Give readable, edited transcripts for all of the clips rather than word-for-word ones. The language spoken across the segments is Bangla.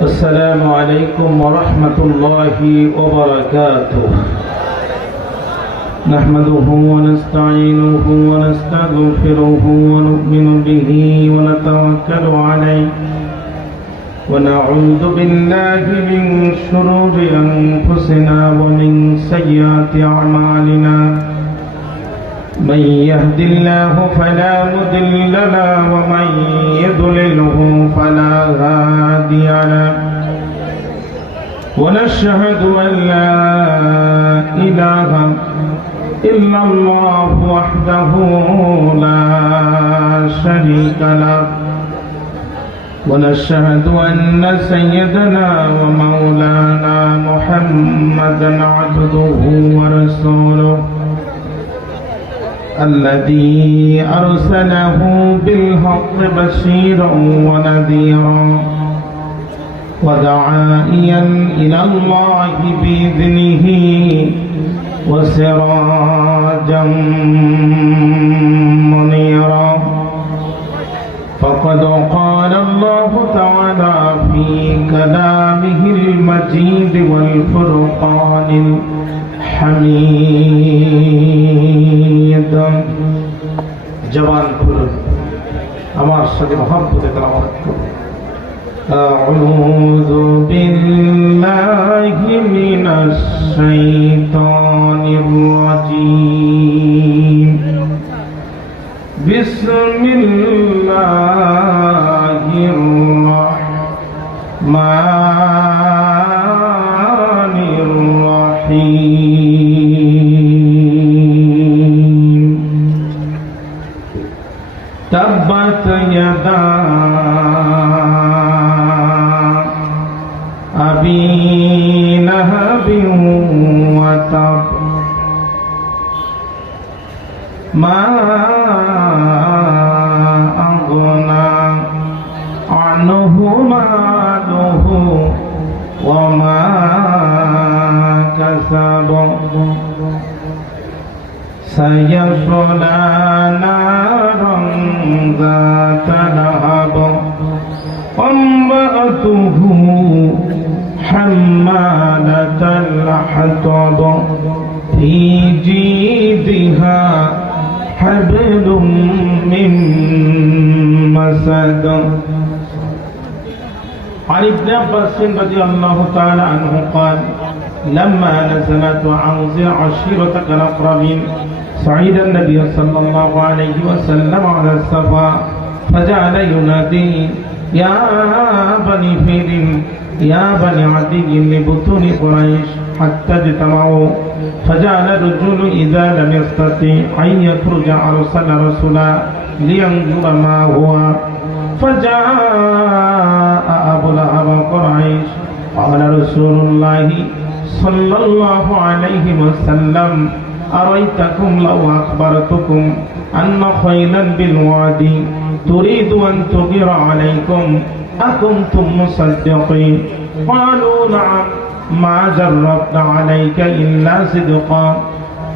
السلام عليكم ورحمة الله وبركاته. نحمده ونستعينه ونستغفره ونؤمن به ونتوكل عليه ونعوذ بالله من شرور أنفسنا ومن سيئات أعمالنا. من يهد الله فلا مضل له ومن يضلله فلا هادي له. ونشهد أن لا إله إلا الله وحده لا شريك له. ونشهد أن سيدنا ومولانا محمدا عبده ورسوله الذي أرسله بالحق بشيرا ونذيرا وداعيا إلى الله بإذنه وسراجا منيرا. فقد قال الله تعالى في كلامه المجيد والفرقان الحميد. جوان খুলুন আমার সাথে মহব্বতে তেলাওয়াত করুন। أعوذ بالله من الشيطان الرجيم. بسم الله الرحمن الرحيم. تبت يدا أبي لهب وتب ما أغنى عنه ماله وما كسب سيصلى نارا ذات لهب وامرأته حمالة الحطب في جيدها حبل من مسد. عن ابن عباس رضي الله تعالى عنه قال لما نزلت وأنذر عشيرتك الأقربين صعد النبي صلى الله عليه وسلم على الصفا فجعل ينادي يا بني فيل يا بني عدي لبطون قريش حتى اجتمعوا. فجعل الرجل إذا لم يستطع أن يخرج أرسل رسولا لينظر ما هو. فجاء أبو لهب قريش قال رسول الله صلى الله عليه وسلم أريتكم لو أخبرتكم أن خيلا بالوادي تريد أن تغير عليكم أكنتم مصدقين؟ قالوا نعم ما جربنا عليك إلا صدقا.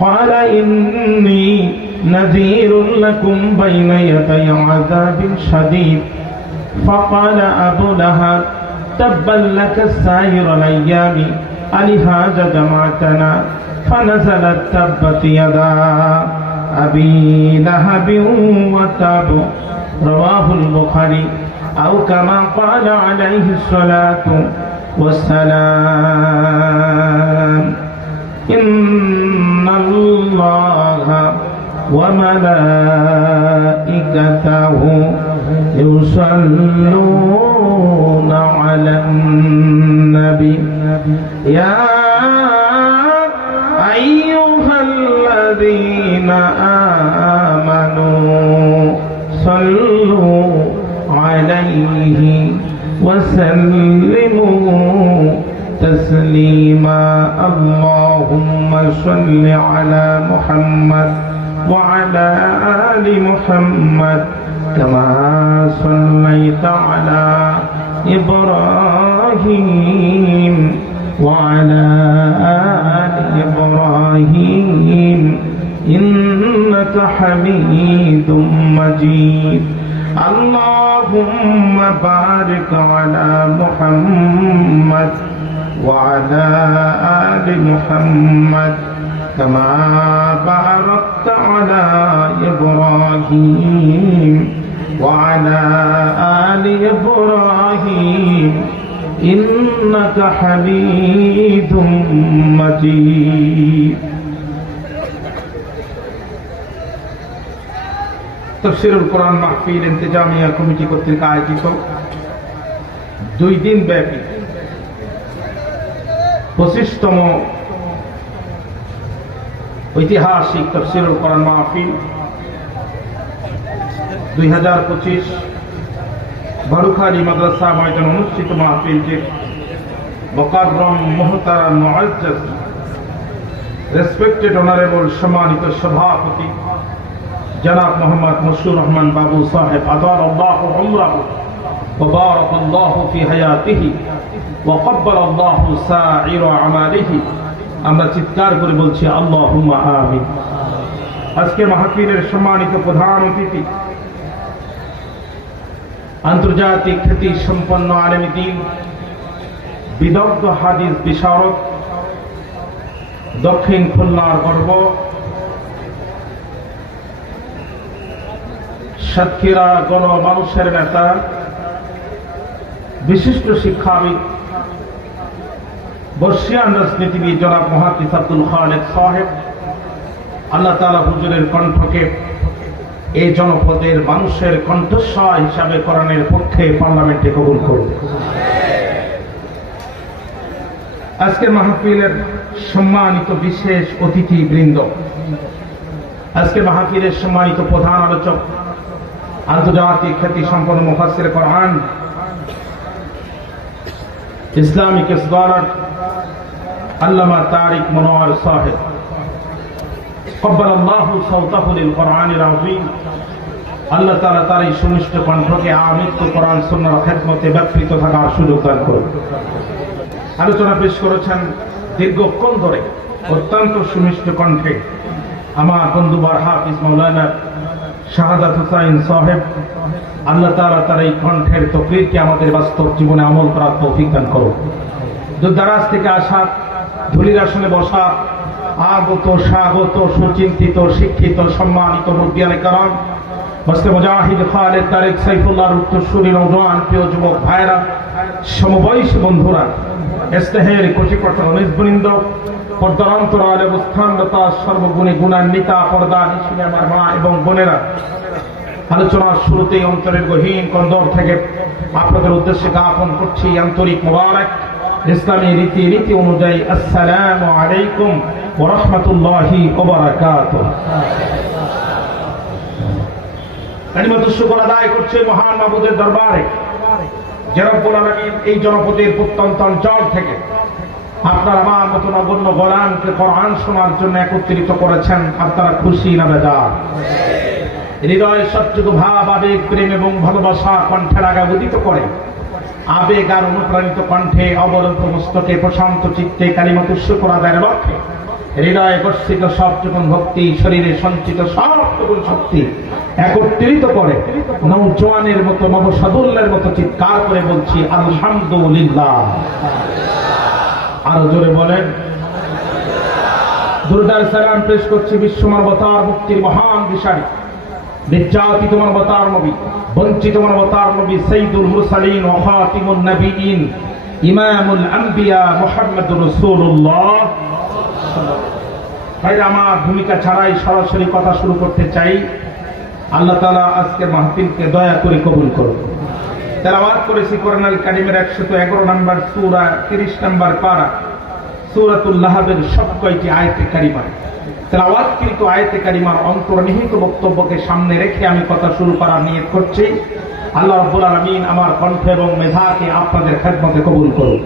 قال إني نذير لكم بين يدي عذاب شديد. فقال أبو لهب تبا لك سائر الأيام ألهذا جمعتنا؟ فنزلت تبت يدا أبي لهب وتب. رواه البخاري أو كما قال عليه الصلاة والسلام. إن الله وملائكته يصلون على النبي يا أيها الذين آمنوا صلوا عليه وسلموا تسليما. اللهم صل على محمد وعلى آل محمد كما صليت على إبراهيم وعلى آل إبراهيم إنك حميد مجيد. اللهم بارك على محمد وعلى آل محمد كما باركت على إبراهيم وعلى آل إبراهيم إنك حميد مجيد তাফসীরুল কোরআন মাহফিল ইন্তেজামিয়া কমিটি কর্তৃক আয়োজিত 2 দিন ব্যাপী 25তম ঐতিহাসিক তাফসীরুল কোরআন মাহফিল 2025 বারুখালী মাদ্রাসা ময়দানে অনুষ্ঠিত মাহফিলটির মুকাররম মুহতারাম মুআজ্জাজ রেসপেক্টেড অনারেবল সম্মানিত সভাপতি জনাব মোহাম্মদ মশরুর রহমান বাবু সাহেব আদালাল্লাহু উমরাহু ওয়া বারাকাল্লাহু ফি হায়াতিহি ওয়া ক্বাব্বালাল্লাহু সাইরা আমালিহি। আমরা চিৎকার করে বলছি আল্লাহুম্মা আমিন। আজকে মাহফিলের সম্মানিত প্রধান অতিথি আন্তর্জাতিক খ্যাতি সম্পন্ন আলেম দ্বীন, বিদগ্ধ হাদিস বিশারদ, দক্ষিণ খুলনার গর্ব, সাতক্ষীরা গণমানুষের নেতা, বিশিষ্ট শিক্ষাবিদ, বর্ষিয়ান রাজনীতিবিদ জনাব মুহাদ্দিস আব্দুল খালেক সাহেব, আল্লাহ তাআলা হুজুরের কণ্ঠকে এই জনপদের মানুষের কণ্ঠস্বর হিসাবে কোরআনের পক্ষে পার্লামেন্টে কবুল করুন। আজকের মাহফিলের সম্মানিত বিশেষ অতিথি বৃন্দ, আজকের মাহফিলের সম্মানিত প্রধান আলোচক আন্তর্জাতিক খ্যাতি সম্পন্ন মুফাসসির কোরআন, ইসলামিক স্কলার আল্লামা তারিক মনোয়ার সাহেব, কব্বালাল্লাহু সাওতাহু লিল কোরআনিল আযীম। আল্লাহ তাআলা তার এই সুমিষ্ট কণ্ঠকে আমৃত্যু কোরআন সুন্নাহর খেদমতে ব্যাপৃত থাকার সুযোগ দান করুন। আলোচনা পেশ করেছেন দীর্ঘক্ষণ ধরে অত্যন্ত সুমিষ্ট কণ্ঠে আমার বন্ধু হাফিজ মাওলানা শাহাদাত হুসাইন সাহেব। আল্লাহ তাআলা তার এই কণ্ঠের তকরীরকে আমাদের বাস্তব জীবনে আমল করার তৌফিক দান করুন। দূরদরাজ থেকে আসা, ধুলির আসনে বসা আগত স্বাগত সুচিন্তিত শিক্ষিত সম্মানিত মুরব্বিয়ানে কারাম, মস্তে মুজাহিদ খালেদ তারেক সাইফুল্লাহর উত্তরসূরি নওজোয়ান প্রিয় যুবক ভাইরা, সমবয়সী বন্ধুরা, ইস্তেহের কোটিকটা অনিসবৃন্দ, পর্দার অন্তরালে অবস্থানরতা সর্বগুণে গুণান্বিতা পর্দা নিশিনে আমার মা এবং বোনেরা, আলোচনার শুরুতেই অন্তরের গহীন কন্দর থেকে আপনাদের উদ্দেশ্যে জ্ঞাপন করছি আন্তরিক মোবারক ইসলামী রীতি অনুযায়ী আসসালামু আলাইকুম ওয়া রাহমাতুল্লাহি ওয়া বারাকাতুহু। কালিমাতুশ শুকর আদায় করছে মহান মাবুদের দরবারে যে রব্বুল আলামিন এই জনপদের প্রত্যন্ত অঞ্চল থেকে আপনার আমার মতো নগণ্য গোলামকে কোরআন শোনার জন্য একত্রিত করেছেন। আপনারা খুশি না বেজার? হৃদয়ের সবটুকু ভাব, আবেগ, প্রেম এবং ভালোবাসা কণ্ঠের আগা উদিত করে আবেগ আর অনুপ্রাণিত কণ্ঠে অবরুদ্ধ মস্তকে প্রশান্ত চিত্তে কালিমাতুশ শুকর আদায়ের লক্ষ্যে হৃদয়ে বর্ষিত সবটুকু ভক্তি, শরীরে সঞ্চিত সবটুকু শক্তি একত্রিত করে নৌজওয়ানের মতো নবসাদুল্যের মতো চিৎকার করে বলছি আলহামদুলিল্লাহ। আরো জোরে বলেন। দুরুদ সালাম পেশ করছি বিশ্বমানবতার মুক্তির মহান দিশারি, নির্যাতিত মানবতার নবী, বঞ্চিত মানবতার নবী, সাইয়্যিদুল মুরসালিন ওয়া খাতিমুন নবিয়্যিন, ইমামুল আম্বিয়া মুহাম্মদুর রাসূলুল্লাহ। ভাইরা আমার, ভূমিকা ছাড়াই সরাসরি কথা শুরু করতে চাই। আল্লাহ তাআলা আজকের মাহফিলকে দয়া করে কবুল করুন। তেলাওয়াত করেছি কোরআনুল কারীমের 111 নম্বর সূরা, 30 নম্বর পারা, সূরাতুল লাহবের সব কয়টি আয়াতে কারিমা। তেলাওয়াতকৃত আয়াতে কারিমার অন্তর্নিহিত বক্তব্যকে সামনে রেখে আমি কথা শুরু করার নিয়ত করছি। আল্লাহ রাব্বুল আলামিন আমার কণ্ঠ এবং মেধাকে আপনাদের খেদমতে কবুল করুন।